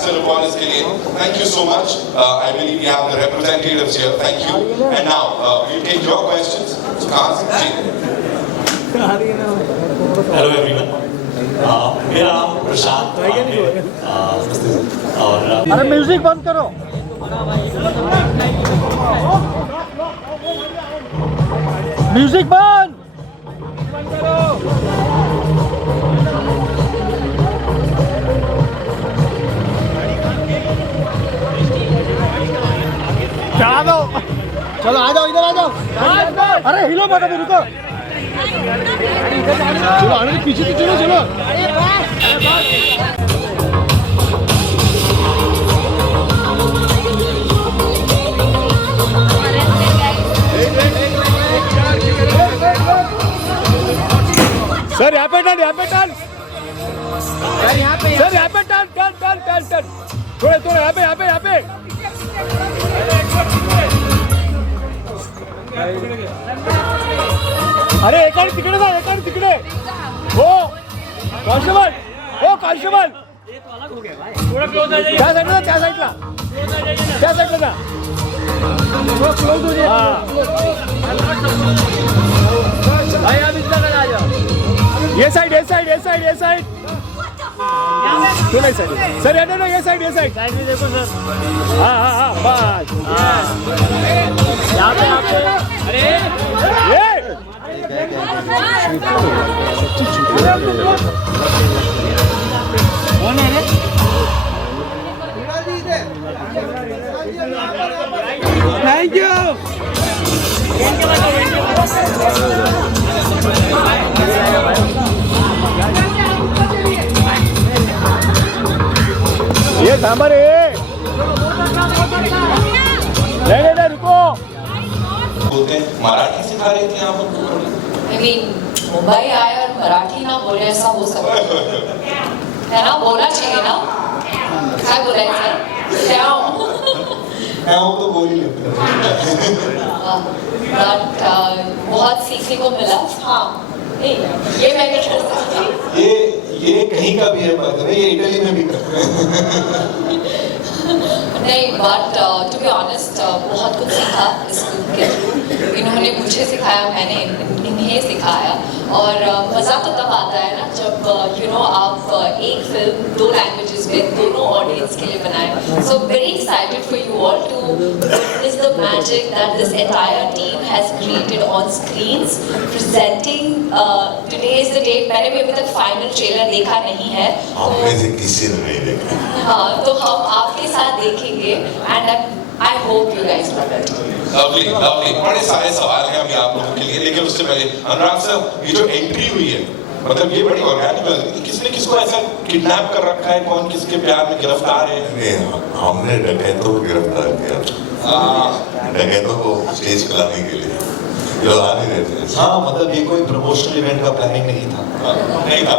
Excel award के लिए. Thank you so much. I believe we have the representatives here. Thank you. And now we'll take your questions. Hello everyone. मेरा नाम प्रशांत है और अरे music बंद करो. म्यूजिक बंद. चढ़ा दो. चलो आ जाओ, इधर आ जाओ. अरे हिलो मत, अभी रुको. चलो आने के पीछे तो चलो. चलो सर यहाँ पे टर्न. सर यहाँ पे टर्न. थोड़े यहाँ पे. अरे एक तिकडे. हो कॉन्स्टेबल. ये तो अलग हो गया भाई. थोड़ा क्लोज आ जाइए. त्या साइडला जा. थोड़ा क्लोज हो जाइए. भाई आप इस तरह आ जाओ. ये साइड. क्यों नहीं साइड सर. ये साइड में देखो सर. हाँ बस. यहाँ पे अरे ये कौन है रे. Thank you. ये सांबर है. नहीं रुको. बोलते हैं मराठी सिखा रही थी यहाँ पर. मुंबई आए और मराठी ना बोले ऐसा हो सकता है ना. बोलना चाहिए ना. क्या बोलायचं. तो बोल ही लेते हैं. बट बहुत सीखने को मिला. हाँ ये मैं कर सकती. ये कहीं का भी है बात है. ये इटली में भी करते हैं. नहीं बट टू बी ऑनेस्ट बहुत कुछ सीखा इस फिल्म के थ्रू. इन्होंने मुझे सिखाया, मैंने इन्हें सिखाया. और मज़ा तो तब आता है ना जब आप एक फिल्म 2 लैंग्वेजेस में दोनों ऑडियंस के लिए बनाए. So very excited for you all to witness the magic that this entire team has created on screens presenting. Today is the date. मैंने भी अभी तक फाइनल ट्रेलर देखा नहीं है. हमने से किसी ने नहीं देखा. हाँ तो हम आपके साथ देखेंगे and I hope you guys love it. Lovely. बड़े सारे सवाल हैं अभी आप लोगों के लिए, लेकिन उससे पहले अनुराग सर, ये जो एंट्री हुई है मतलब ये बड़ी ऑर्गेनिक. किसने किसको ऐसा किडनैप कर रखा है? कौन किसके प्यार में गिरफ्तार है? हमने डकैतों को गिरफ्तार किया. डकैतों को स्टेज पे लाने के लिए जो आ नहीं रहते. हाँ मतलब ये कोई प्रमोशनल इवेंट का प्लानिंग नहीं था. नहीं था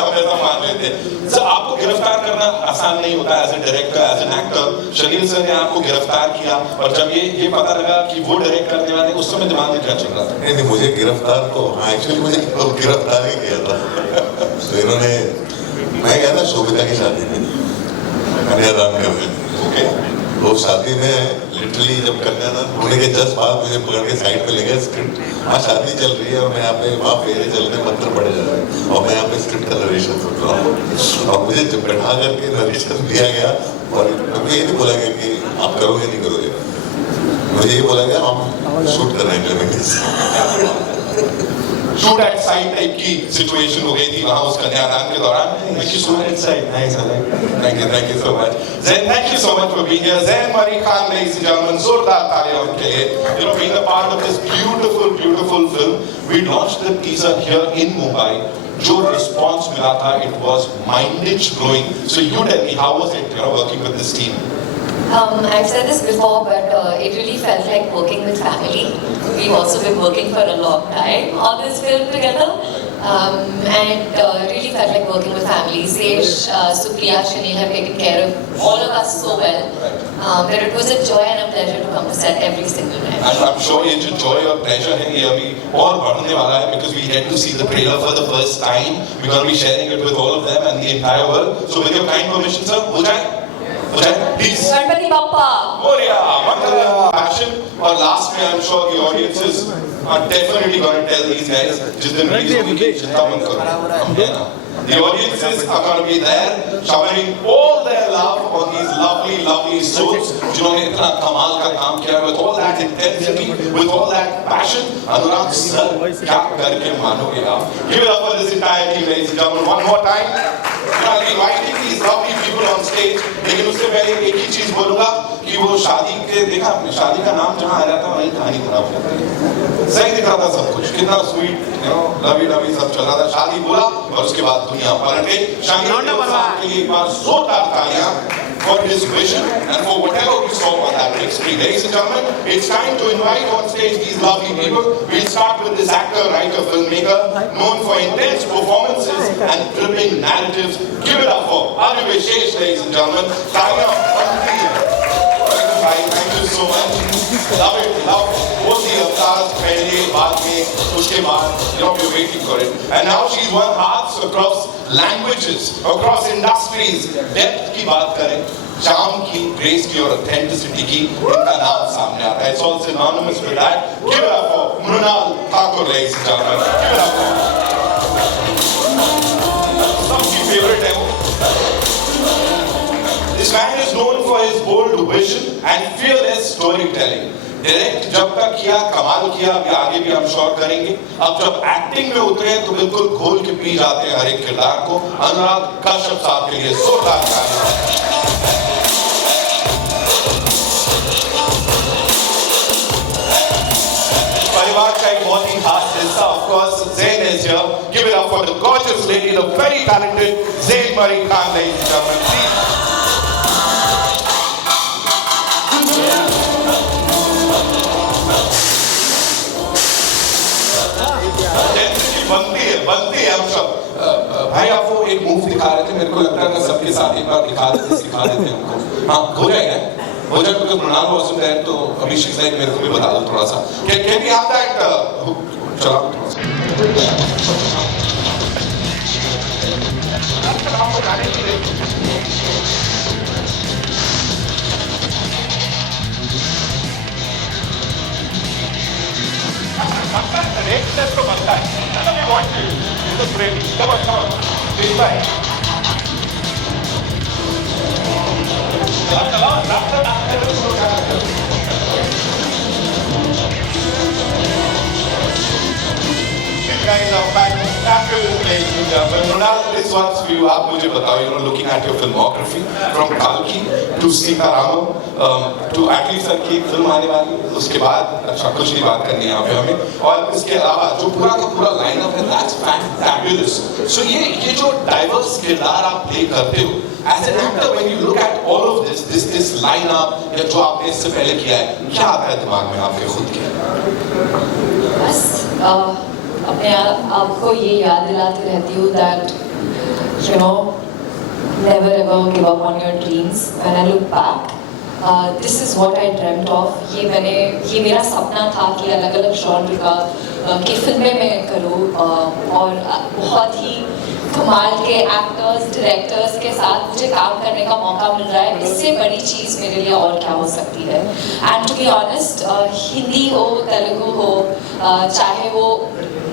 हम ऐसा मान लेते हैं. सर आपको गिरफ्तार करना आसान नहीं होता. As a director, as an actor, Shaleel sir ने आपको गिरफ्तार किया और जब ये पता लगा कि वो डायरेक्ट करने वाले, उस समय दिमाग में क्या चल रहा था? नहीं मुझे गिरफ्तार तो एक्चुअली मुझे गिरफ्तार ही किया था. तो इन्होंने, मैं गया था शोभिता की शादी में कन्यादान करने. तो शादी में लिटरली जब कन्यादान होने के जस्ट बाद मुझे पकड़ के साइड पे ले गए. स्क्रिप्ट वहाँ शादी चल रही है और मैं यहाँ पे वहाँ फेरे चलने मंत्र पड़े जा रहे हैं और मैं यहाँ पे स्क्रिप्ट का नरेशन सुन रहा हूँ. और मुझे जब बैठा करके नरेशन दिया गया और मुझे ये नहीं बोला गया कि आप करोगे नहीं करोगे. मुझे ये बोला गया हम शूट कर रहे हैं. शूट एट साइड टाइप की सिचुएशन हो गई थी वहाँ उस कन्यादान के दौरान. Shoot at side. Nice. Thank you so much. Zain, thank you so much for being here. Zain Mari Khan, ladies and gentlemen, जोरदार तालियां उनके लिए. Being a part of this beautiful film. We launched the teaser here in Mumbai. जो response मिला था, it was mind-blowing. So you tell me, how was it, working with this team? I've said this before, but it really felt like working with family. We've also been working for a long time on this film together. and really felt like working with families. Desh, Supriya, Shanil have taken care of all of us so well that it was a joy and a pleasure to come to set every single night. And I'm sure ये जो joy और pleasure है ये अभी और बढ़ने वाला है because we get to see the trailer for the first time. We're going to be sharing it with all of them and the entire world. So with your kind permission, sir, हो जाए, please. Ganpati Bappa. Moria, Mangalam, passion. और last में I'm sure the audiences are definitely going to tell these guys जिस दिन release होगी जितना मन करो हम है ना. The audiences are going to be there showering all their love on these lovely souls जिन्होंने इतना कमाल का काम किया with all that intensity, with all that passion. Anurag sir, क्या करके मानोगे आप? Give it up for this entire team, ladies and gentlemen, one more time. I'll be inviting these lovely people on stage. लेकिन उससे पहले एक ही चीज बोलूँगा कि वो शादी के देखा आपने शादी का नाम जहाँ आ रहा था वहीं कहानी खराब हो जाती है. सही दिख रहा था सब कुछ कितना स्वीट लवी सब चल रहा था. शादी बोला और उसके बाद दुनिया पलट गई. शादी के लिए एक बार जोरदार तालियां for his vision and for whatever we saw on that big screen. Ladies and gentlemen, it's time to invite on stage these lovely people. We'll start with this actor, writer, filmmaker, known for intense performances and gripping narratives. Give it up for Adi Vishesh, ladies and gentlemen. Thank you so much. Love it, love both the avatars, pehle, baad mein, uske baad, we're waiting for it. And now she's won hearts across languages, across industries. Depth की बात करें, charm की, grace की और authenticity की, इनका नाम सामने आता है. It's all synonymous with that. Give it up for Mrunal Thakur, ladies and gentlemen. Give it up for. सबकी favorite है वो. This man is known for his bold vision and fearless storytelling. Direct जब तक किया कमाल किया, अभी आगे भी हम श्योर करेंगे. अब जब एक्टिंग में उतरे तो बिल्कुल घोल के पी जाते हैं हर एक किरदार को. अनुराग कश्यप साहब के लिए जोरदार तालियां. परिवार का एक बहुत ही खास हिस्सा of course Zain is here. Give it up for the gorgeous lady, the very talented Zain Marie Khan, ladies and gentlemen. Please. बनती है हम सब. भाई आप वो एक मूव दिखा रहे थे, मेरे को लगता है सबके साथ एक बार दिखा देते हैं हमको. हाँ हो जाएगा, हो जाए क्योंकि मृणाल वाज देयर तो अभिषेक साहब मेरे को भी बता दो थोड़ा सा. कैन वी हैव दैट चला थोड़ा सा. तो बनता है. Come on. This way. Guys are fantastic, ladies and gentlemen. Mrunal, this one's for you. आप मुझे बताओ, looking at your filmography from Kalki to Sita Ramam to at least की एक फिल्म आने वाली है. उसके बाद अच्छा कुछ नहीं बात करनी है यहाँ पे हमें. और इसके अलावा जो पूरा का पूरा लाइनअप है, that's fabulous. So ये जो diverse किरदार आप प्ले करते हो, as an actor when you look at all of this lineup या जो आपने इससे पहले किया है, क्या आता है दिमाग में आपके खुद के? बस अपने आपको ये याद दिलाती रहती हूँ that never ever give up on your dreams. When I look back, this is what I dreamt of. ये मेरा सपना था कि अलग अलग जॉनर की फिल्में मैं करूँ और बहुत ही कमाल के एक्टर्स डायरेक्टर्स के साथ मुझे काम करने का मौका मिल रहा है. इससे बड़ी चीज़ मेरे लिए और क्या हो सकती है. And to be honest, Hindi हो, तेलुगु हो, चाहे वो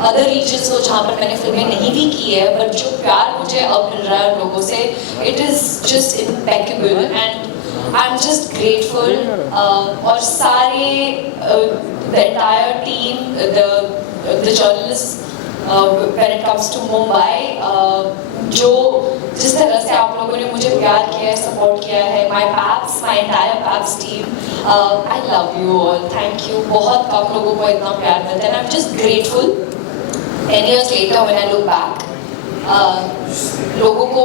अदर रीजन्स हो जहाँ पर मैंने फिल्में नहीं भी की है, बट जो प्यार मुझे अब मिल रहा है लोगों से, it is just impeccable and I am just grateful. और सारे the entire team, the journalist when it comes to Mumbai, जो जिस तरह से आप लोगों ने मुझे प्यार किया है, सपोर्ट किया है, my PABS, my entire PABS team, I love you all, thank you. बहुत कम लोगों को इतना प्यार मिलता है and I'm just grateful. 10 years later when I look back, लोगों को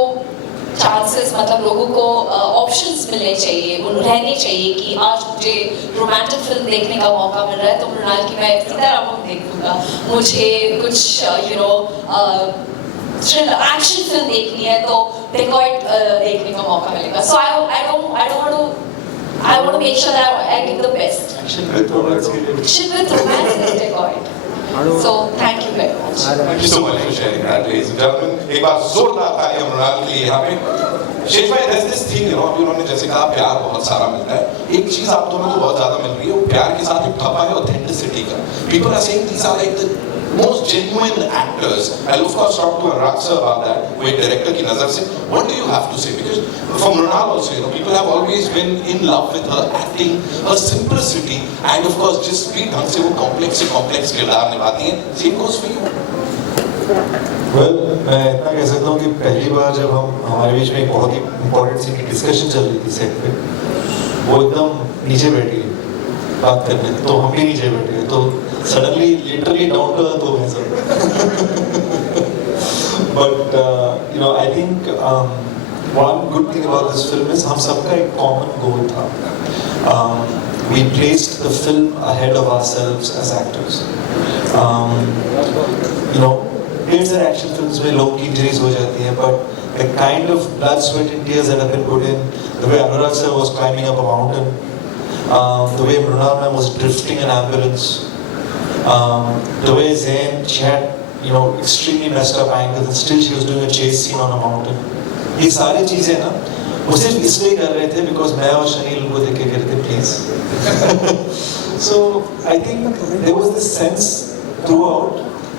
चांसेस, मतलब लोगों को ऑप्शंस मिलने चाहिए उन रहने चाहिए कि आज मुझे रोमांटिक फिल्म देखने का मौका मिल रहा है तो मृणाल की मैं सीतारामम देख लूँगा, मुझे कुछ एक्शन फिल्म देखनी है तो डेकॉइट देखने का मौका मिलेगा. So I want to make sure that I give the best. Action with romance के लिए Action with romance is decoyed. So thank you very much. Thank you so much for sharing that, ladies and gentlemen. एक बार जोरदार तालियां मृणाल के लिए यहाँ पे. शेष भाई, there's this thing, you know, अभी उन्होंने जैसे कहा प्यार बहुत सारा मिलता है. एक चीज आप दोनों को बहुत ज्यादा मिल रही है, वो प्यार के साथ एक ठप्पा है authenticity का. People are saying these are like the most genuine actors. I'll of course talk to Anurag sir about that. वो एक director की नजर से, what do you have to say? Because for Mrunal also, you know, people have always been in love with her acting, her simplicity, and of course जिस भी ढंग से वो complex किरदार निभाती हैं. Same goes for you. Well, मैं इतना कह सकता हूँ कि पहली बार जब हमारे बीच में एक बहुत ही इम्पोर्टेंट सी डिस्कशन चल रही थी सेट पे, वो एकदम नीचे बैठी बात करने, तो हम भी नीचे बैठे, तो suddenly literally down to earth हो गए सब. But you know, I think one good thing about this film is हम सबका एक कॉमन गोल था. We placed the film ahead of ourselves as actors. You know, ढेर सारे एक्शन फिल्म्स में लोगों की इंजरीज हो जाती हैं, but the kind of blood, sweat and tears that have been put in, the way Anurag sir was climbing up a mountain, the way Mrunal ma'am was drifting an ambulance, the way Zayn, she had, you know, extremely messed up angles and still she was doing a chase scene on a mountain. ये सारी चीजें ना वो सिर्फ इसलिए कर रहे थे because मैं और शनील उनको देख के कह रहे थे please. So I think there was this sense throughout,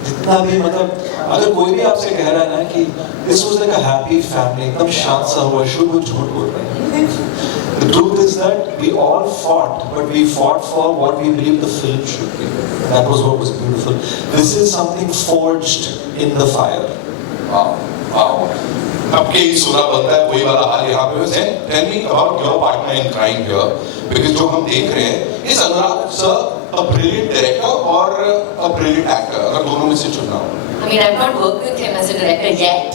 जितना भी मतलब अगर कोई भी आपसे कह रहा है ना कि this was like a happy family, एकदम शांत सा हुआ, शुभ वो झूठ बोल रहे हैं. The truth is that we all fought, but we fought for what we believe the film should be. That was what was beautiful. This is something forged in the fire. Wow. अब के ही सुना बनता है वही वाला हाल यहाँ पे. Zen, tell me about your partner in crime here, because जो हम देख रहे हैं, is Anurag sir a brilliant director or a brilliant actor? अगर दोनों में से चुनना हो. I mean, I've not worked with him as a director yet,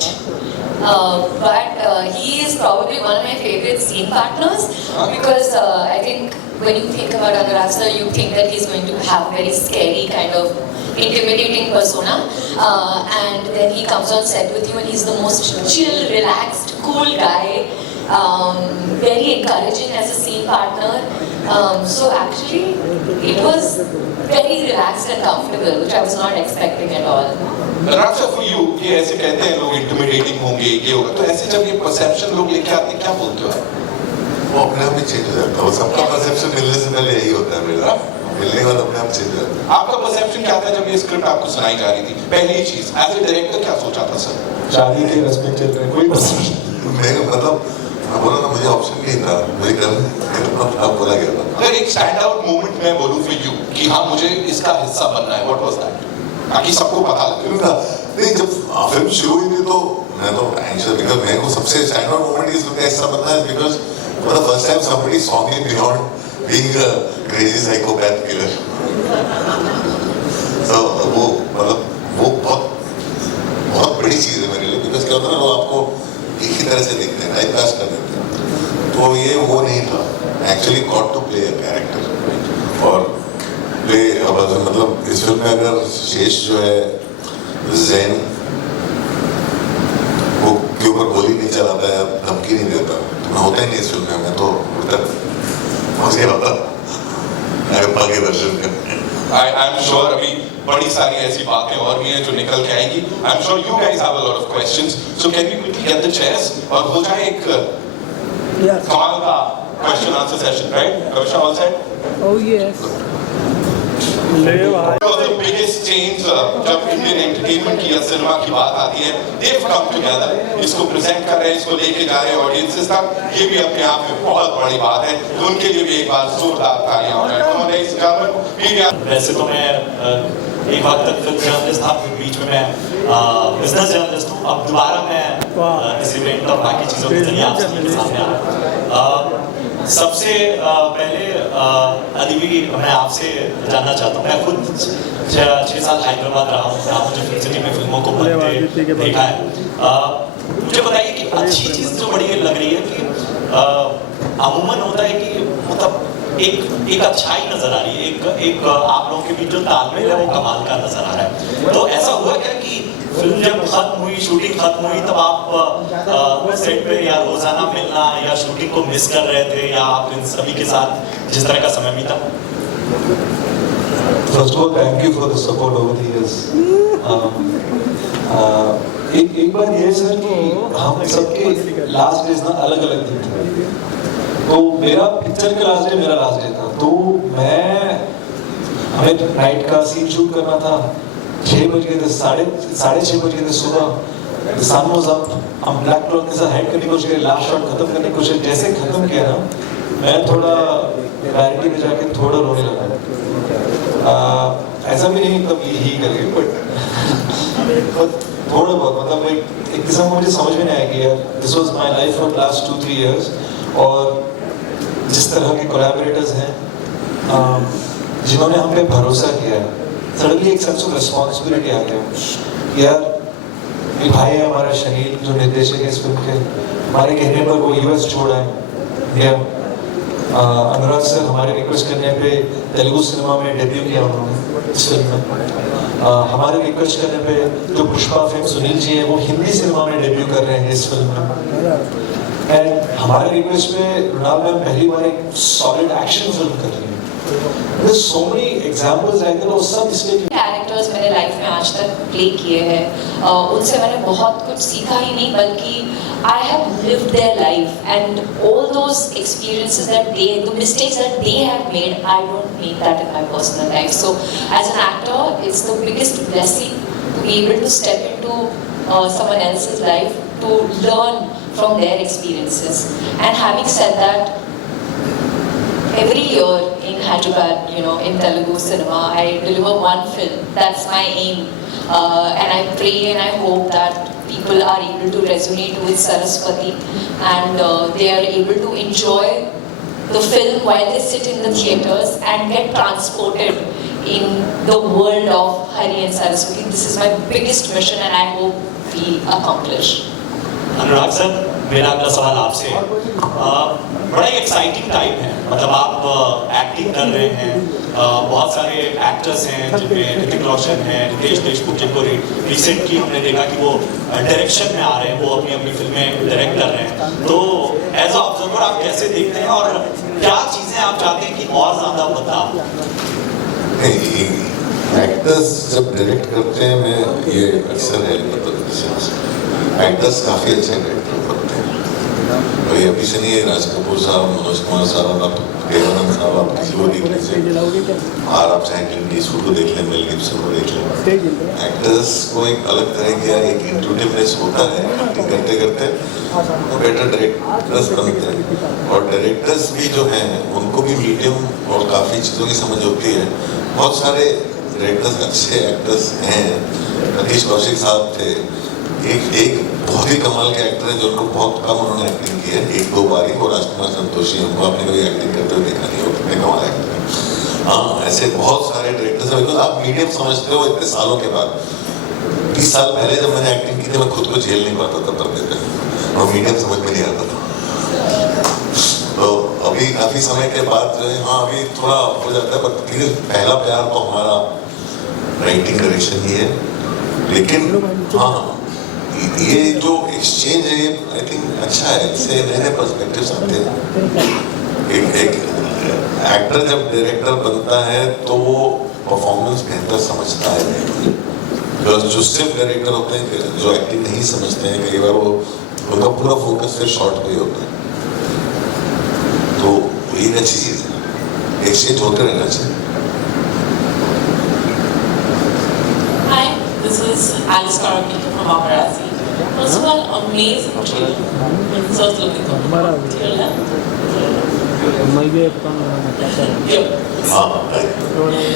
but he is probably one of my favorite scene partners because I think when you think about Anurag sir, you think that he's going to have a very scary kind of intimidating persona, and then he comes on set with you and he's the most chill, relaxed, cool guy, very encouraging as a scene partner. So actually, it was very relaxed and comfortable, which I was not expecting at all. Anurag sir, for you, ये ऐसे कहते हैं लोग intimidating होंगे, ये होगा, तो ऐसे जब ये perception लोग लेके आते हैं, क्या बोलते हो आप? वो अपने आप ही चेंज हो जाता है. वो सबका परसेप्शन मिलने से पहले यही होता है मेरा. मिलने के बाद अपने आप चेंज हो जाता है. आपका परसेप्शन क्या था जब ये स्क्रिप्ट आपको सुनाई जा रही थी? पहली चीज, एज ए डायरेक्टर क्या सोचा था सर? शादी के रस्म चल रहे, कोई परसेप्शन. मैं मतलब मैं बोला ना, मुझे ऑप्शन नहीं था, मुझे करना था, बोला गया था. अगर एक स्टैंड आउट मोमेंट मैं बोलूं फॉर यू कि हाँ मुझे इसका हिस्सा बनना है, व्हाट वाज दैट? ताकि सबको पता लगे. नहीं, जब फिल्म शुरू हुई थी तो मैं तो एंशियस, बिकॉज मेरे को सबसे स्टैंड आउट मोमेंट इस का हिस्सा बनना है, because for the first time somebody saw me beyond being a crazy psychopath killer. So वो मतलब वो बहुत बड़ी चीज़ है मेरे लिए, बिकॉज क्या होता है ना, वो आपको एक ही तरह से देखते हैं, टाइप पास कर देते हैं. तो ये वो नहीं था. Actually got to play a character और प्ले. मतलब इस फिल्म में अगर शेष जो है ज़ैन वो के ऊपर गोली नहीं चलाता है, धमकी नहीं देता, तो मैं होता ही नहीं इस फिल्म में. मैं तो तक पहुँच गया होता अगप्पा के दर्शन करने. I'm sure अभी बड़ी सारी ऐसी बातें और भी हैं जो निकल के आएंगी. I'm sure you guys have a lot of questions. So can we quickly get the chairs और हो जाए एक कमाल का question answer session, right? Ravisha, all set? Oh yes. ले भाई. One of the biggest change जब Indian entertainment की या सिनेमा की बात आती है, they've come together. इसको present कर रहे हैं, इसको लेके जा रहे हैं audiences तक. ये भी अपने आप में बहुत बड़ी बात है. तो उनके लिए भी एक बार जोरदार तालियां हो जाए. Come on, ladies and gentlemen. वैसे तो मैं एक वक्त तक फिल्म जर्नलिस्ट था, फिर बीच में मैं बिजनेस जर्नलिस्ट हूँ. अब दोबारा मैं इस इवेंट और बाकी चीज़ों के जरिए आप सबके सामने आ रहा हूँ. सबसे पहले अदीबी मैं आपसे जानना चाहता हूँ. मैं खुद 6 साल हैदराबाद रहा हूँ. आप मुझे फिल्म सिटी में फिल्मों को बनते देखा है. मुझे बताइए कि अच्छी चीज़ जो बड़ी लग रही है कि अमूमन होता है कि मतलब एक अच्छाई नजर आ रही है, एक आप लोगों के बीच जो तालमेल है वो कमाल का नजर आ रहा है। तो ऐसा हुआ क्या कि फिल्म जब खत्म हुई, शूटिंग खत्म हुई, तब आप सेट पे या रोजाना मिलना या शूटिंग को मिस कर रहे थे, या आप इन सभी के साथ जिस तरह का समय बीता? First of all, thank you for the support over the years. एक बात ये है सर कि हम सबके लास्ट डेज ना अलग अलग दिन थे। तो मेरा पिक्चर का लास्ट डे मेरा लास्ट डे था। तो हमें नाइट का सीन शूट करना था। 6 बज गए थे, साढ़े 6 बज गए थे सुबह। The sun was up, हम ब्लैक क्लॉथ के साथ हेड करने की कोशिश करी, लास्ट शॉट खत्म करने की कोशिश। जैसे खत्म किया ना, मैं थोड़ा वैनिटी में जाके थोड़ा रोने लगा। ऐसा भी नहीं तब ही करेंगे, बट थोड़ा बहुत मतलब एक किस्म को मुझे समझ में नहीं आया कि यार this was my life for last 2-3 years. और जिस तरह के कोलैबोरेटर्स हैं जिन्होंने हम पे भरोसा किया है, सडनली एक सेंस ऑफ रिस्पॉन्सिबिलिटी आ गया। यार ये भाई है हमारा शहीद जो निर्देशक है इस फिल्म के, हमारे कहने पर वो यूएस छोड़ा है। या अनुराग सर हमारे रिक्वेस्ट करने पे तेलुगु सिनेमा में डेब्यू किया उन्होंने इस फिल्म में। हमारे रिक्वेस्ट करने पे जो पुष्पा फेम सुनील जी है वो हिंदी सिनेमा में डेब्यू कर रहे हैं इस फिल्म में। एंड हमारे रिक्वेस्ट पे मृणाल मैम पहली बार एक सॉलिड एक्शन फिल्म कर रही है। There's so many examples like that, और सब इसलिए कैरेक्टर्स मैंने लाइफ में आज तक प्ले किए हैं, उनसे मैंने बहुत कुछ सीखा ही नहीं बल्कि I have lived their life and all those experiences that the mistakes that they have made, I don't make that in my personal life. So as an actor, it's the biggest blessing to be able to step into someone else's life to learn from their experiences. And having said that, every year in Hyderabad, in Telugu cinema, I deliver one film. That's my aim. And I pray and I hope that people are able to resonate with Saraswati and they are able to enjoy the film while they sit in the theatres and get transported in the world of Hari and Saraswati. This is my biggest mission and I hope we accomplish. Anurag sir, मेरा अगला सवाल आपसे है। बड़ा ही exciting time है, मतलब आप acting कर रहे हैं, बहुत सारे एक्टर्स हैं जिनमें ऋतिक रोशन है, रितेश देशमुख, जिनको रिसेंटली हमने देखा कि वो डायरेक्शन में आ रहे हैं, वो अपनी अपनी फिल्में डायरेक्ट कर रहे हैं। तो एज अ ऑब्जर्वर आप कैसे देखते हैं और क्या चीज़ें आप चाहते हैं कि और ज़्यादा बदलाव? एक्टर्स जब डायरेक्ट करते हैं, मैं ये अक्सर है, मतलब एक्टर्स काफ़ी अच्छे डायरेक्टर बनते हैं। भाई अभी से नहीं है, राज कपूर साहब, मनोज कुमार साहब, आप देवानंद साहब, आप किसी को देख लीजिए, और आप चाहे क्लिंट ईस्टवुड को देख लें, मेल गिब्सन को देख लें। एक्टर्स को एक अलग तरह का एक इंट्यूटिवनेस होता है, एक्टिंग करते करते वो बेटर डायरेक्टर्स बनते हैं। और डायरेक्टर्स भी जो हैं उनको भी मीडियम और काफ़ी चीज़ों की समझ होती है। बहुत सारे डायरेक्टर्स अच्छे एक्टर्स हैं, रतीश कौशिक साहब थे, एक बहुत ही कमाल के एक्टर है जो उनको बहुत कम उन्होंने एक्टिंग की है, 1-2 बार ही, वो राजकुमार संतोषी, उनको आपने कभी एक्टिंग करते हुए देखा नहीं हो, कितने कमाल एक्टर है। हाँ, ऐसे बहुत सारे डायरेक्टर्स हैं, बिकॉज आप मीडियम समझते हो इतने सालों के बाद। 20 साल पहले जब मैंने एक्टिंग की थी, मैं खुद को झेल नहीं पाता था पर्दे पे, और मीडियम समझ में नहीं आता था। तो अभी काफ़ी समय के बाद जो है, हाँ अभी थोड़ा हो जाता है, पर पहला प्यार तो हमारा राइटिंग डायरेक्शन ही है। लेकिन हाँ, ये जो एक्सचेंज है, आई थिंक अच्छा है, इससे नए नए पर्सपेक्टिव्स आते हैं। एक एक्टर जब डायरेक्टर बनता है तो वो परफॉर्मेंस बेहतर समझता है, जो सिर्फ डायरेक्टर होते हैं जो एक्टिंग नहीं समझते हैं, कई बार वो उनका पूरा फोकस फिर शॉर्ट पे होता है। तो ये अच्छी चीज़ है, एक्सचेंज होते रहना चाहिए। Hi, this is Alice Karakika from Paparazzi. First of all, amazing trailer. So I was looking forward to it.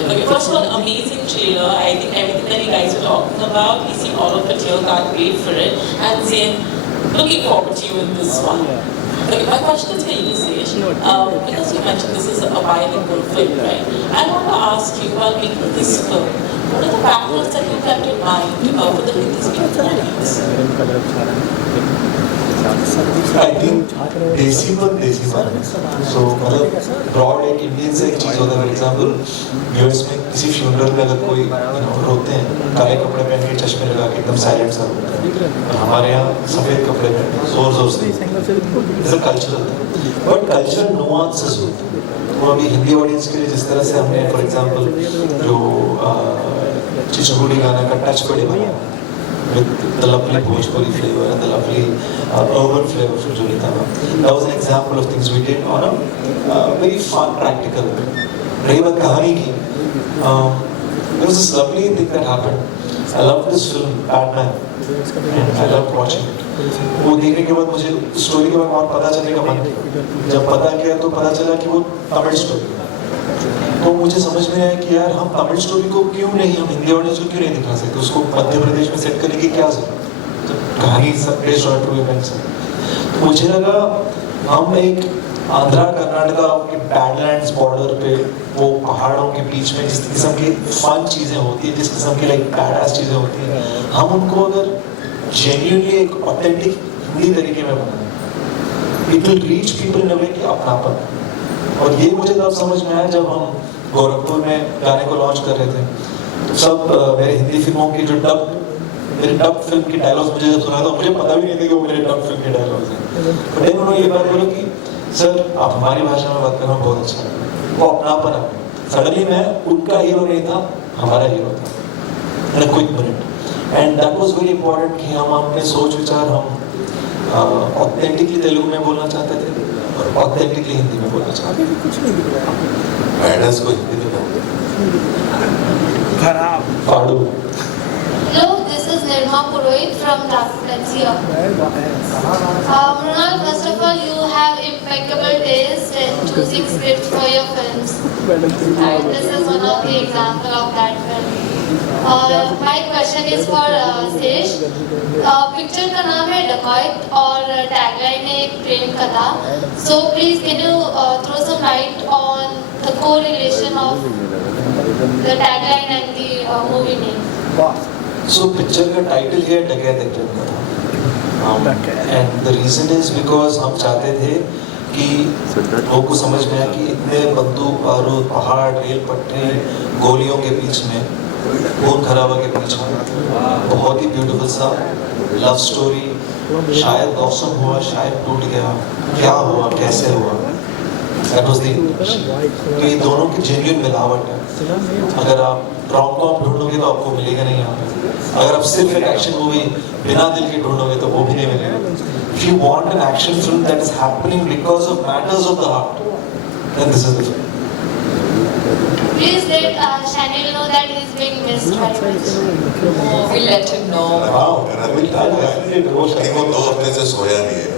Okay, first of all, amazing trailer. I think everything that you guys were talking about, we see all of it here, can't wait for it. And Zain, looking forward to you in this one. Okay, my question is for you, Sage. Because you mentioned this is a bilingual film, right? I want to ask you, while making this film, what are the factors that you kept in mind for the Hindi-speaking audience? I think देसीपन so मतलब broad एक Indian से एक चीज़ होता है. For example, US में किसी funeral में अगर कोई रोते हैं, काले कपड़े पहन के चश्मे लगा के एकदम silent सा रोते हैं. और हमारे यहाँ सफ़ेद कपड़े पहन के जोर से. It's a cultural thing. But cultural nuances होते हैं. वो अभी हिंदी ऑडियंस के लिए जिस तरह से हमने for example जो चिचुकुड़ी गाना का टच बड़े बनाया with the lovely Bhojpuri flavor and the lovely urban flavor for Julitama. That was an example of things we did on a very fun, practical way. रही बात कहानी की, there was this lovely thing that happened. I loved this film, Batman, and I loved watching it. वो देखने के बाद मुझे story के बारे में और पता चलने का मन किया. जब पता किया तो पता चला कि वो तमिल स्टोरी. तो मुझे समझ में आया कि यार हम तमिल स्टोरी को क्यों नहीं, हम हिंदी ऑडियंस को क्यों नहीं दिखा सकते, उसको मध्य प्रदेश में सेट करने की क्या जरूरत है, कहानी सब बेस्ड ऑन ट्रू इवेंट्स है. तो मुझे लगा हम एक आंध्रा कर्नाटका के बैडलैंड्स बॉर्डर पे वो पहाड़ों के बीच में जिस किस्म की फन चीज़ें होती है, जिस किस्म की लाइक बैडएस चीज़ें होती हैं, हम उनको अगर जेन्युइनली एक ऑथेंटिक हिंदी तरीके में बनाएं, it will reach people in a way कि अपनापन. और ये मुझे तब समझ में आया जब हम गोरखपुर में गाने को लॉन्च कर रहे थे. तो सब मेरे हिंदी फिल्मों की जो मेरे डब फिल्म की डायलॉग्स मुझे जब सुना था, मुझे पता भी नहीं था कि वो मेरे डब फिल्म के डायलॉग्स हैं. बट उन्होंने ये बात बोला कि सर आप हमारी भाषा में बात करना बहुत अच्छा है. वो अपनापन है. सडनली मैं उनका हीरो नहीं था, हमारा हीरो था in a quick minute. And that was very important कि हम अपने सोच विचार हम ऑथेंटिकली तेलुगु में बोलना चाहते थे और ऑथेंटिकली हिंदी में बोलना चाहते थे. बैडर्स को हिंदी में खराब फाड़ू. Hello, this is Nirma Purohit from Taxi. Mrunal, first of all, you have impeccable taste in choosing scripts for your films. And this is one of the example of that film. My question is for Sej. Picture का नाम है डकैत और tagline है एक प्रेम कथा. So please can you throw some light on the correlation of the tagline and the movie name? So picture का title है Dacoit Ek Prem Katha. And the reason is because हम चाहते थे कि लोगों को समझ में आए कि इतने बंदूक बारूद पहाड़ रेल पटरी गोलियों के बीच में खून खराबा के बीच में बहुत ही ब्यूटीफुल सा लव स्टोरी. शायद मौसम हुआ, शायद टूट गया, क्या हुआ कैसे हुआ, दैट वाज द. तो ये दोनों की जेन्युइन मिलावट है. अगर आप रॉम-कॉम ढूंढोगे तो आपको मिलेगा नहीं यहाँ पे. अगर आप सिर्फ एक एक्शन मूवी बिना दिल के ढूंढोगे तो वो भी नहीं मिलेगा. If you want an action film that is happening because of matters of the heart, then this is the film. Please let Shanil know that he is being missed very much. We'll let him know. Wow, definitely. वो 2 हफ्ते से सोया नहीं है.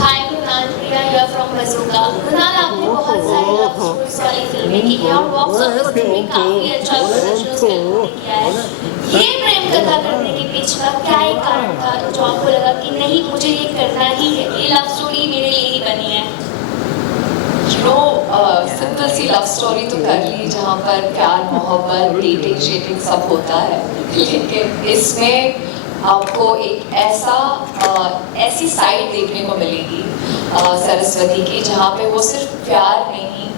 Hi, Mrunal, Priya here from Bazooka. Mrunal, आपने बहुत सारी love stories वाली फिल्में की हैं और बॉक्स ऑफिस पे भी काफी अच्छा प्रदर्शन उस फिल्म ने किया है. ये प्रेम कथा करने के पीछे का क्या एक कारण था जो आपको लगा कि नहीं मुझे ये करना ही है, ये लव स्टोरी मेरे लिए ही बनी है? You know, सिंपल सी लव स्टोरी तो कर ली जहाँ पर प्यार मोहब्बत डेटिंग शेटिंग सब होता है, लेकिन इसमें आपको एक ऐसी साइड देखने को मिलेगी सरस्वती की जहाँ पे वो सिर्फ प्यार नहीं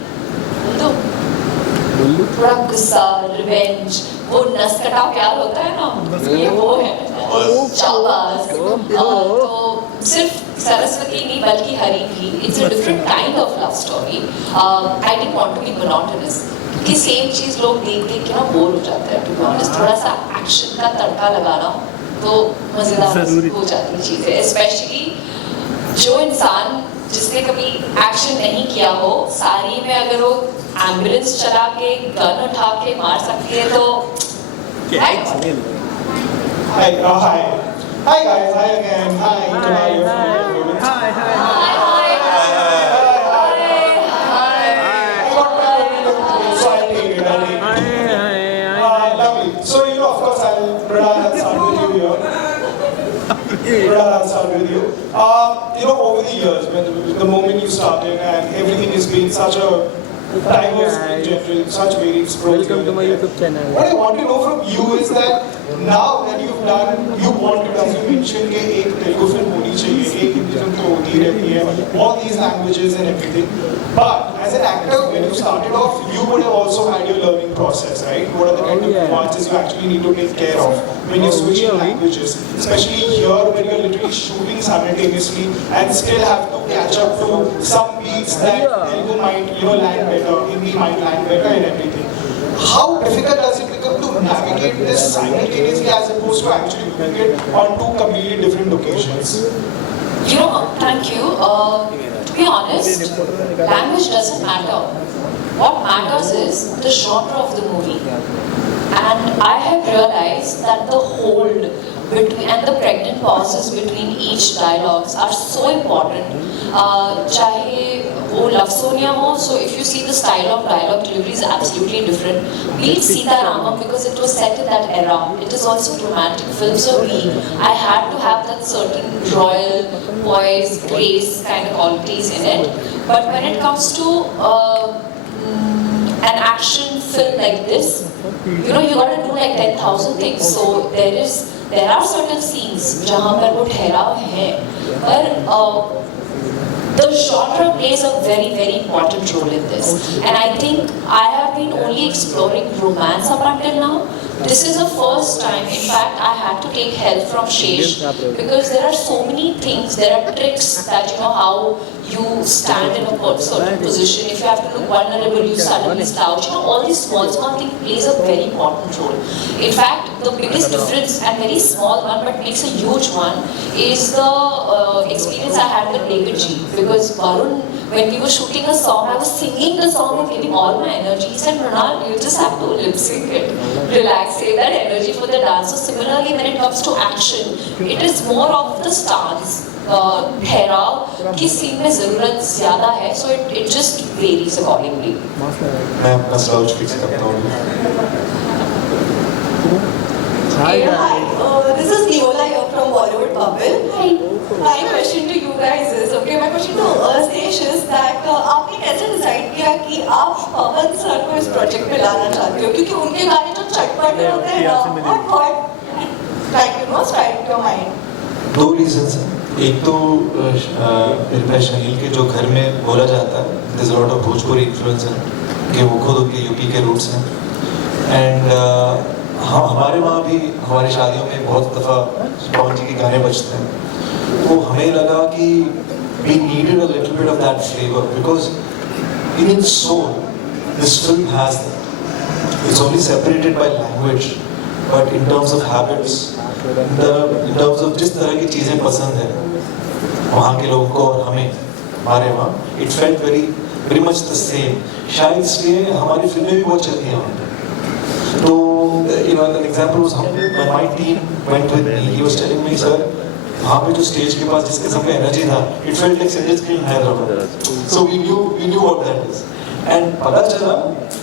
तो थोड़ा गुस्सा रिवेंज वो नसकटा प्यार होता है ना, ये वो है शाबाश. तो सिर्फ सरस्वती नहीं बल्कि हरी भी. It's a different kind of love story. I didn't want to be monotonous कि सेम चीज लोग देख देख के ना बोर हो जाते हैं. टू बी ऑनेस्ट थोड़ा सा एक्शन का तड़का लगाना तो मजेदार हो जाती है चीजें. स्पेशली जो इंसान जिसने कभी एक्शन नहीं किया हो, सारी में अगर वो एम्बुलेंस चला के गन उठा के मार सकती है तो Hi guys, hi again. Hi, lovely. So of course I'll start with you here. Over the years, the moment you started, and everything has been such a diverse in general, such varied scrolls. Welcome to my YouTube channel. What I want to know from you is that now that you've done, you wanted, as you mentioned, कि एक Telugu film होनी चाहिए, एक Hindi film तो होती रहती है, all these languages and everything. But as an actor, when you started off, you would have also had your learning process, right? What are the kind of nuances you actually need to take care of when you're switching languages, especially here when you're literally shooting simultaneously and still have to catch up to some beats that Telugu might, land better, Hindi might land better and everything. How difficult does it become to navigate this simultaneously as opposed to actually doing it on two completely different occasions? Thank you. To be honest, language doesn't matter. What matters is the genre of the movie. And I have realized that the hold between and the pregnant pauses between each dialogues are so important. चाहे वो लफ्सोनिया हो, so if you see the style of dialogue delivery is absolutely different. Be it Sita Ramam because it was set in that era. It is also a romantic film, so I had to have that certain royal poise, grace kind of qualities in it. But when it comes to an action film like this, you gotta do like 10,000 things. So there are certain scenes जहाँ पर वो ठहराव है, पर the genre plays a very, very important role in this. And I think I have been only exploring romance up until now. This is the first time, in fact, I had to take help from Shesh because there are so many things, there are tricks that how you stand in a certain position. If you have to look vulnerable, you suddenly slouch. All these small things plays a very important role. In fact, the biggest difference, and very small one, but makes a huge one, is the experience I had with David G. Because Varun, when we were shooting a song, I was singing the song and giving all my energy. He said, Mrunal, you just have to lip sync it. Relax, save that energy for the dance. So similarly, when it comes to action, it is more of the stance. ठहराव किस scene में ज़रूरत ज़्यादा है, so it just varies accordingly. मैं अपना slouch fix करता हूँ. Hi, this is Neola here from Bollywood Bubble. Hi. My question to you guys is, my question to Ashish is that आपने कैसे decide किया कि आप पवन सर को इस project में लाना चाहते हो, क्योंकि उनके गाने जो चटपटे होते हैं ना, what strike your mind? दो reasons हैं. एक तो शहील के जो घर में बोला जाता है, there's a lot of Bhojpuri influence है, कि वो खुद उनके यूपी के रूट्स हैं. And हमारे वहाँ भी हमारी शादियों में बहुत दफ़ा पवन जी के गाने बजते हैं. तो हमें लगा कि we needed a little bit of that flavor because in its soul this film has that. It's only separated by language, but in terms of habits, in terms of जिस तरह की चीज़ें पसंद है वहाँ के लोगों को और हमें हमारे वहाँ, it felt very much the same. शायद इसलिए हमारी फिल्में भी बहुत चलती हैं. तो an example was when my team went with me, he was telling me, sir, वहाँ पे जो स्टेज के पास जिस किस्म का एनर्जी था, it felt like Sanjay Screen in Hyderabad. So we knew what that is. And पता चला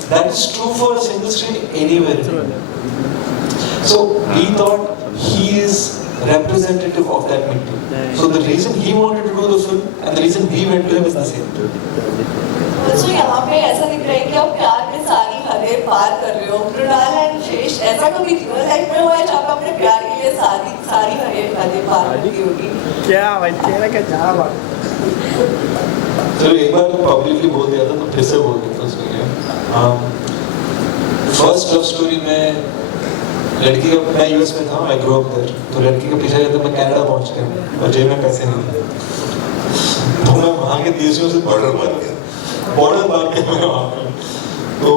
that is true for a single screen anywhere in India. So we thought he is representative of that meeting. So the reason he wanted to do the film and the reason we went to him is the same. So यहाँ पे ऐसा दिख रहा है कि आप प्यार में सारी हदें पार कर रहे हो. मृणाल एंड शेष, ऐसा कभी रियल लाइफ में हुआ है जहाँ पे आपने प्यार के लिए सारी हदें पार कर दी होगी? क्या भाई, तेरा क्या जवाब है? चलो एक बार तो पब्लिकली बोल दिया था, तो फिर से बोल देता उसके लिए. फर्स्ट लव स्टोरी में लड़की का, मैं यूएस में था, मैं ग्रो अप देयर, तो लड़की का पीछा जाता मैं कनाडा पहुंच गया और जेब में पैसे नहीं थे, तो मैं वहाँ के देशों से बॉर्डर मार के मैं वहाँ पे, तो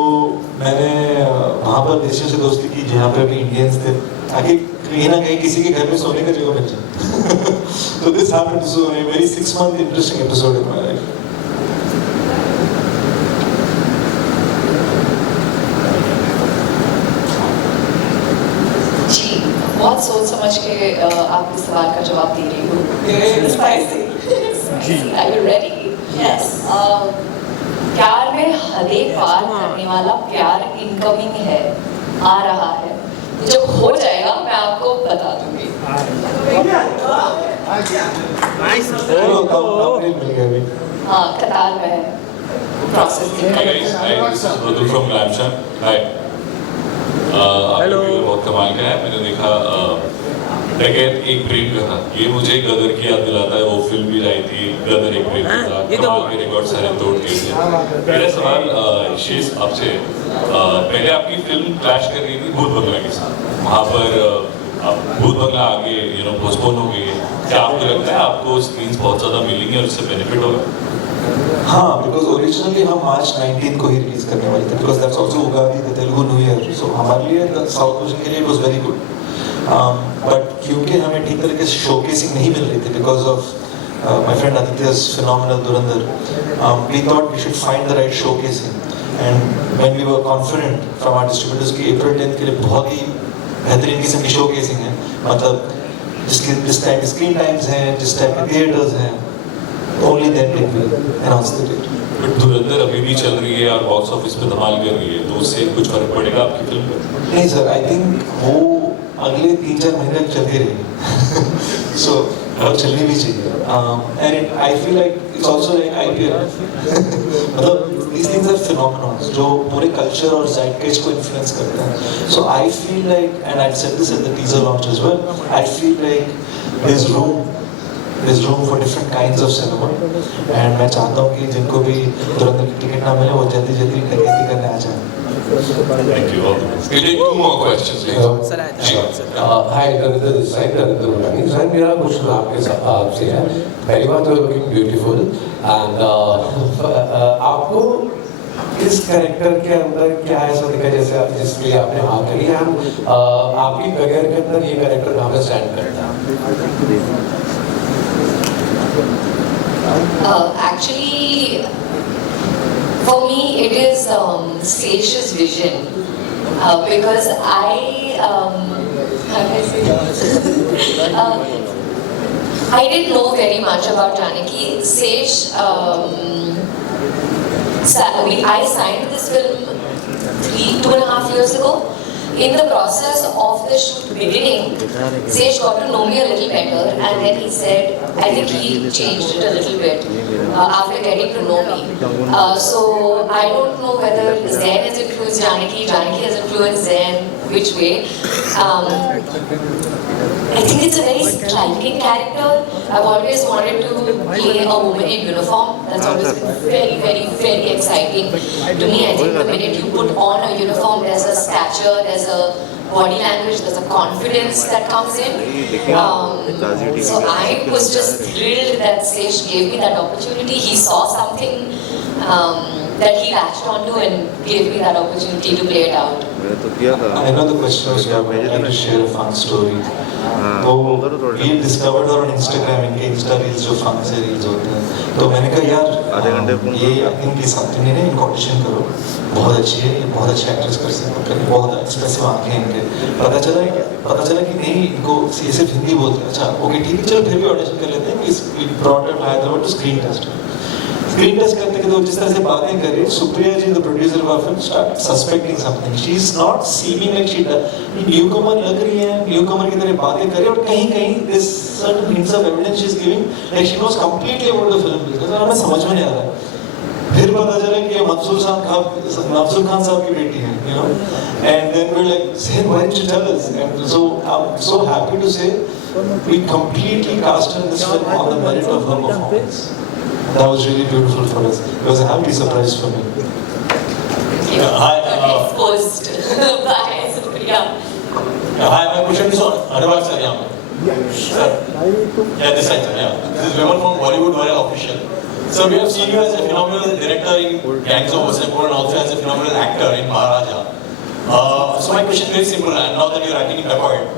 मैंने वहाँ पर देशों से दोस्ती की जहाँ पे भी इंडियंस थे, ताकि कहीं ना कहीं किसी के घर में सोने का जगह मिल जाए. So this happened to so a very 6-month interesting episode in my life. जी, बहुत सोच समझ के आप इस सवाल का जवाब दे रही हो. Spicy. Are you ready? Yes. प्यार में हदें पार करने वाला प्यार इनकमिंग है, आ रहा है. जब हो जाएगा मैं आपको बता दूंगी. चलो कब मिल गए अभी हाँ कतार में है process Hi guys, hi, this is Mridul from Glamsham. Hi. Hello. बहुत कमाल का है, मैंने देखा डकैत एक प्रेम कथा, ये मुझे गदर की याद दिलाता है, वो फिल्म भी आई थी गदर एक प्रेम कथा, कमाल के रिकॉर्ड सारे तोड़ दिए थे। मेरा सवाल शेष आपसे, पहले आपकी फिल्म क्लैश कर रही थी भूत बंगला के साथ, वहाँ पर भूत बंगला आगे पोस्टपोन हो गई है, क्या आपको लगता है आपको स्क्रीन्स बहुत ज़्यादा मिलेंगी और उससे बेनिफिट होगा? हाँ, बिकॉज ओरिजिनली हम मार्च 19 को ही रिलीज करने वाले थे, because that's also Ugadi the Telugu new year, so हमारे लिए साउथ ओशन के लिए it was very good, but क्योंकि हमें ठीक तरीके से शोकेसिंग नहीं मिल रही थी बिकॉज ऑफ माय फ्रेंड आदित्य's phenomenal Dhurandhar, we thought we should find the right showcasing, and when we were confident from our distributors कि April 10th के लिए बहुत ही बेहतरीन किस्म की शोकेसिंग है, मतलब जिस टाइप स्क्रीन टाइम्स हैं, जिस टाइप के थिएटर्स हैं, only then did we announce the date. But धुरंधर अभी भी चल रही है और बॉक्स ऑफिस पे धमाल कर रही है, तो उससे कुछ फर्क पड़ेगा आपकी फिल्म पर? नहीं सर, आई थिंक वो अगले 3-4 महीने तक चलती रहेगी, सो और चलनी भी चाहिए, and I feel like it's also like IPL, मतलब these things are phenomena जो पूरे कल्चर और zeitgeist को इन्फ्लुएंस करते हैं, so I feel like, and I said this at the teaser launch as well, I feel like there's room for different kinds of cinema, and मैं चाहता हूँ कि जिनको भी धुरंधर की टिकट ना मिले वो जल्दी डकैती करने आ जाए। Thank you. All the best. We'll take 2 more questions, please. Hi, Dhanunder this side, Dhanunder Mulani. Sir, मेरा क्वेश्चन आपसे है। पहली बात तो लुकिंग ब्यूटीफुल, एंड आपको इस कैरेक्टर के अंदर क्या ऐसा दिखा जैसे जिसके लिए आपने हाँ करी, एंड आपकी करियर के अंदर ये कैरेक्टर कहाँ पे स्टैंड करता है? Actually, for me, it is Sesh's vision, because how do I say that? I didn't know very much about Janaki. Sesh, I signed this film 2.5 years ago. In the process of the shoot beginning, Sesh got to know me a little better, and then he said, I think he changed it a little bit after getting to know me. So I don't know whether Zen has influenced Janaki, Janaki has influenced Zen, which way. I think it's a very striking character. I've always wanted to play a woman in uniform. That's always been very, very, very exciting to me. I think the minute you put on a uniform, there's a stature, there's a body language, there's a confidence that comes in. So I was just thrilled that Sesh gave me that opportunity. He saw something that he latched onto and gave me that opportunity to play it out. I know the question was I'd like to share a fun story. तो we discovered on Instagram इनके Insta reels जो fun से reels होते हैं, तो मैंने कहा यार ये इनकी साथी ने इनको ऑडिशन करो, बहुत अच्छी है, ये बहुत अच्छी एक्ट्रेस कर सकते हैं, बहुत एक्सप्रेसिव आंखें हैं इनके, पता चला कि नहीं इनको ये सिर्फ हिंदी बोलते हैं, अच्छा ओके ठीक है चलो फिर भी ऑडिशन कर लेते हैं कि brought her to Hyderabad to screen test करते के तो जिस तरह से बातें कर रही, Supriya ji the producer of film start suspecting something, she is not seeming like she newcomer लग रही है, न्यूकमर की तरह बातें कर रही है, और कहीं this certain hints of evidence she is giving like she nose completely about the film business, और हमें समझ में नहीं आ रहा। फिर पता चला कि ये मंसूर खान साहब की बेटी है, you know, and then we like say why did you tell us, and so I am so happy to say we completely cast her in this film on the merit of her performance. That was really beautiful for us. It was a happy surprise for me. Hi. Exposed by Supriya. Hi, my question is on Anurag sir. Sir. Yeah, this side, sir. Yeah. This is Vimal from Bollywood Viral Official. Sir, we have seen you as a phenomenal director in Gangs of Wasseypur and also as a phenomenal actor in Maharaja. So my question is very simple. And now that you're acting in Dacoit,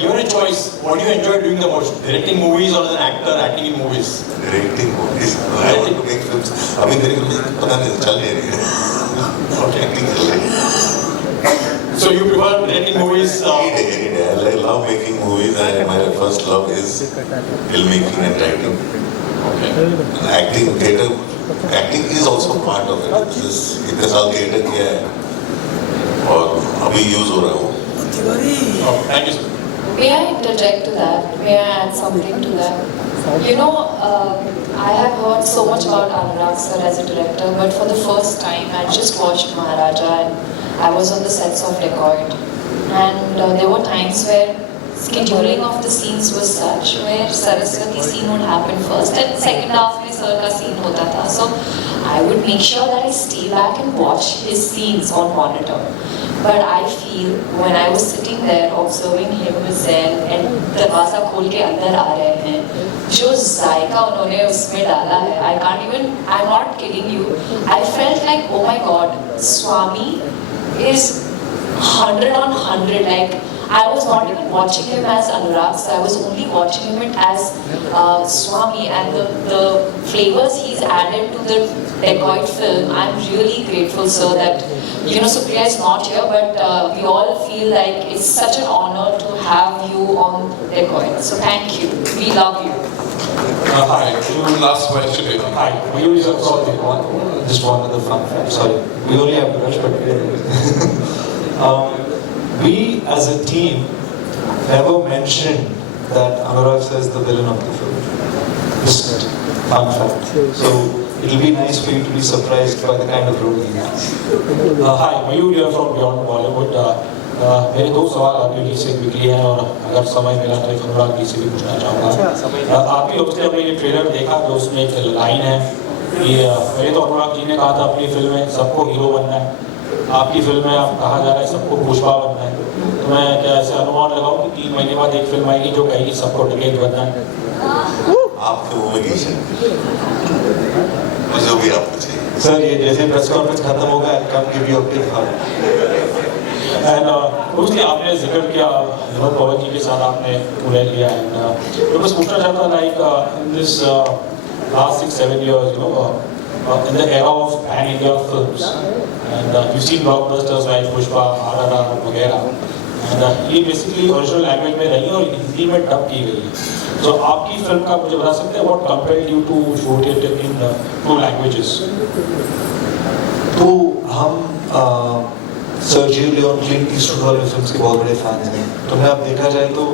given a choice, what do you enjoy doing the most? Directing movies or as an actor acting in movies? Directing movies. I want to make films. अभी मेरी film पता नहीं चल नहीं रही है। और acting कर रही। So you prefer directing movies? Any day. I love making movies, and my first love is filmmaking and writing. Okay. And acting, theatre, acting is also part of it. इतने साल theatre किया है और अभी use हो रहा हूँ। Oh, thank you, sir. May I interject to that? May I add something to that? You know, I have heard so much about Anurag sir as a director, but for the first time I just watched Maharaja and I was on the sets of Dacoit. And there were times where scheduling of the scenes was such where Saraswati scene would happen first and second half mein sir ka scene hota tha. So I would make sure that I stay back and watch his scenes on monitor. But I feel when I was sitting there observing him with Zen and दरवाजा खोल के अंदर आ रहे हैं, जो जायका उन्होंने उसमें डाला है, I can't even, I'm not kidding you, I felt like, oh my God, Swami is 100 on 100. Like I was not even watching him as Anurag, so I was only watching him as Swami, and the flavors he's added to the Dacoit film. I'm really grateful, sir, that Supriya is not here, but we all feel like it's such an honor to have you on Dacoit. So thank you. We love you. Hi, one last question. Hi, we use just one other fun fact. Sorry, we only have to rush, but we as a team never mentioned that Anurag sir is the villain of the film. Just fun fact. So it'll be nice for you to be surprised by the kind of role he has. Hi, Mayur here from Beyond Bollywood. मेरे दो सवाल आपके लिए से quickly हैं और अगर समय मिला तो एक अनुराग जी से भी पूछना चाहूँगा। आपकी ऑब्वियसली हमने ये ट्रेलर देखा तो उसमें एक लाइन है कि पहले तो अनुराग जी ने कहा था अपनी फिल्म में सबको हीरो बनना है, आपकी फिल्म में आप कहा जा रहा है सबको पुष्पा बनना है, तो मैं क्या ऐसे अनुमान लगाऊँ कि 3 महीने बाद एक फिल्म आएगी जो कहेगी सबको टिकट बनना है? आपके वो में मुझे भी आप पूछिए सर, ये जैसे प्रेस कॉन्फ्रेंस खत्म होगा कम गिव यू अपडेट। एंड उसने आपने जिक्र किया विनोद पवन जी के साथ आपने पूरा लिया एंड तो बस पूछना चाहता like in this last 6-7 years in the era of pan India films and you've seen blockbusters like Pushpa, RRR वगैरह and ये बेसिकली ओरिजिनल लैंग्वेज में रही है और हिंदी में डब की गई है। तो आपकी फिल्म का मुझे बता सकते हैं what compared you to shoot it in 2 languages? तो हम सर्जियो लियोन, क्लिंट ईस्टवुड वाले फिल्म्स के बहुत बड़े फैंस हैं। तो मैं अब देखा जाए तो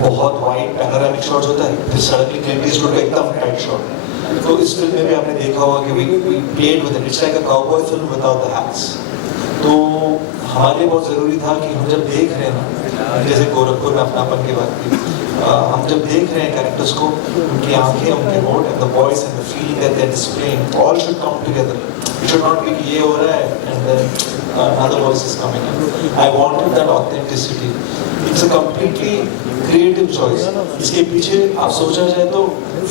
बहुत वाइड पैनोरामिक शॉट्स होता है, फिर सडनली क्लिंट ईस्टवुड का एकदम टाइट शॉट। तो इस फिल्म में भी आपने देखा होगा कि we played with it, it's like a cowboy film without the hats. तो हमारे लिए बहुत ज़रूरी था कि हम जब देख रहे हैं ना, जैसे गोरखपुर में अपनापन की बात की, हम जब देख रहे हैं कैरेक्टर्स को, उनकी आंखें, उनके होठ and the voice and the feeling that they are displaying, all should come together. It should not be कि ये हो रहा है and then another voice is coming in. I wanted that authenticity. It's a completely creative choice. इसके पीछे आप सोचा जाए तो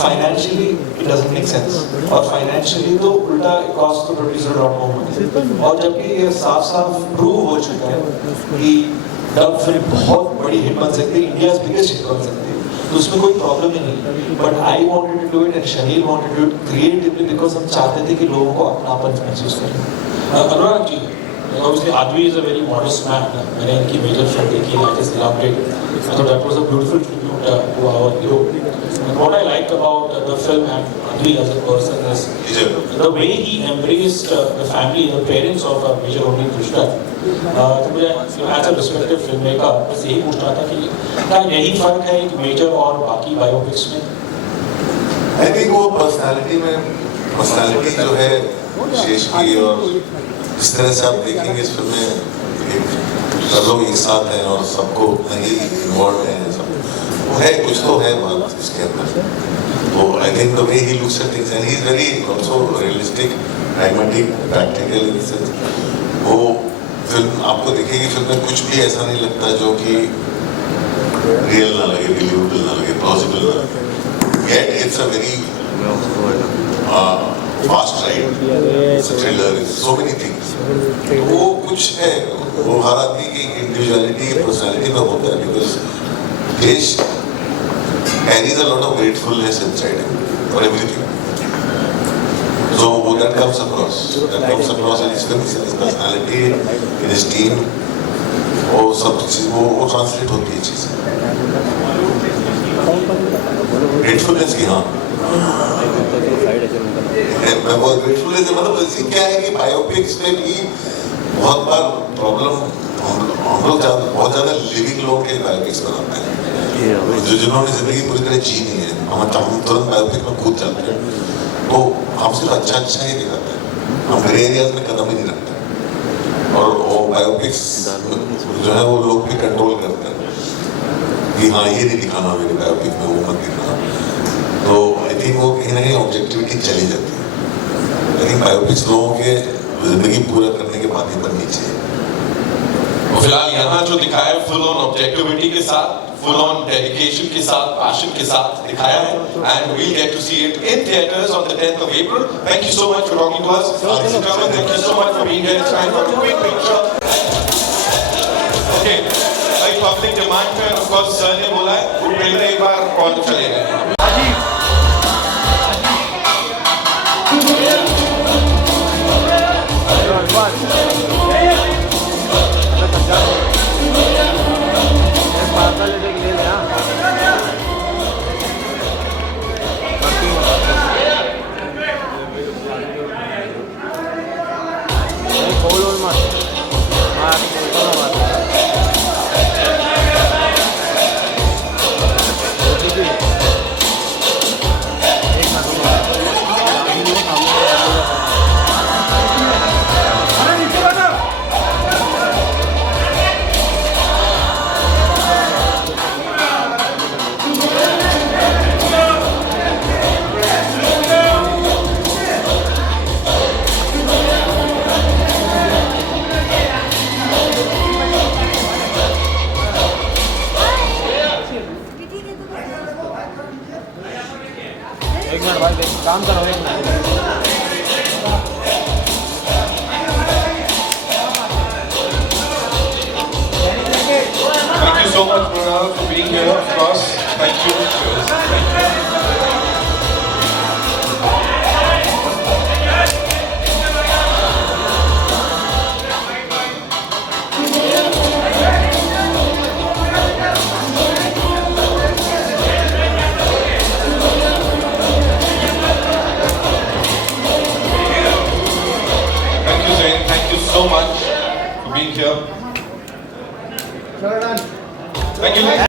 financially it doesn't make sense. और financially तो उल्टा cost to producer lot more money. और जबकि ये साफ prove हो चुका है कि डब फिल्म बहुत बड़ी हिट बन सकती है, India's biggest hit बन सकती है, तो उसमें कोई प्रॉब्लम ही नहीं। But I wanted to do it and Shahil wanted to do it creatively because हम चाहते थे कि लोगों को अपनापन महसूस करें। Anurag ji, obviously Advi is a very modest man. मैंने इनकी major film देखी है, I just loved it. I thought that was a beautiful tribute to our hero. And what I liked about the film and Advi as a person is the way he embraced the family, the parents of Major Oni Krishna. तो मुझे as a respected filmmaker बस यही पूछना था कि क्या यही फर्क है एक मेजर और बाकी बायोपिक्स में? I think वो पर्सनालिटी जो है विशेष की, और जिस तरह से आप देखेंगे इस फिल्म में सब लोग एक साथ हैं और सबको नहीं इन्वॉल्व हैं, सब वो है, कुछ तो है बात इसके अंदर। तो I think the way he looks at things and he is very also realistic, pragmatic, practical in sense. वो फिल्म आपको दिखेगी, फिल्म में कुछ भी ऐसा नहीं लगता जो कि रियल ना लगे, बिलीवेबल ना लगे, प्लॉजिबल ना लगे। Yet it's a very fast ride, thriller, so many things. तो वो कुछ है, वो हर आदमी की इंडिविजुअलिटी, पर्सनैलिटी में होता है, बिकॉज देश carries a lot of gratefulness inside him for everything. So that comes across. That comes across in his films, in his personality, in his team. वो सब चीज़ वो ट्रांसलेट होती है चीज़ें। ग्रेटफुलनेस की, हाँ, मैं बहुत ग्रेटफुल है। मतलब क्या है कि बायोपिक्स में भी बहुत बार प्रॉब्लम हम लोग बहुत ज़्यादा लिविंग लोग के बायोपिक्स बनाते हैं, जिन्होंने जिंदगी पूरी तरह जी नहीं है, हम तुरंत बायोपिक में कूद जाते हैं, तो हम सिर्फ अच्छा ही दिखाते हैं, हम ग्रे एरियाज में कदम ही नहीं रखते। और वो बायोपिक्स जो है वो लोग भी कंट्रोल करते हैं कि हाँ ये नहीं दिखाना मेरे बायोपिक में, वो मत दिखाना। तो आई थिंक वो कहीं ना कहीं ऑब्जेक्टिविटी चली जाती है। आई थिंक बायोपिक्स लोगों के जिंदगी पूरा करने के बाद ही बननी चाहिए। फिलहाल यहाँ जो दिखाया है फुल ऑन ऑब्जेक्टिविटी के साथ, फुल ऑन डेडिकेशन के साथ, पैशन के साथ दिखाया है, and we get to see it in theatres on the 10th of April. Thank you so much for talking to us. Ladies and gentlemen, thank you so much for being here. It's time for a quick picture. Okay, भाई public demand पे of course sir ने बोला है, वो पहले एक बार call चले गए। एक मिनट भाई, काम करो एक minute. Thank you so much, Brunel, for being here. Of course, thank you.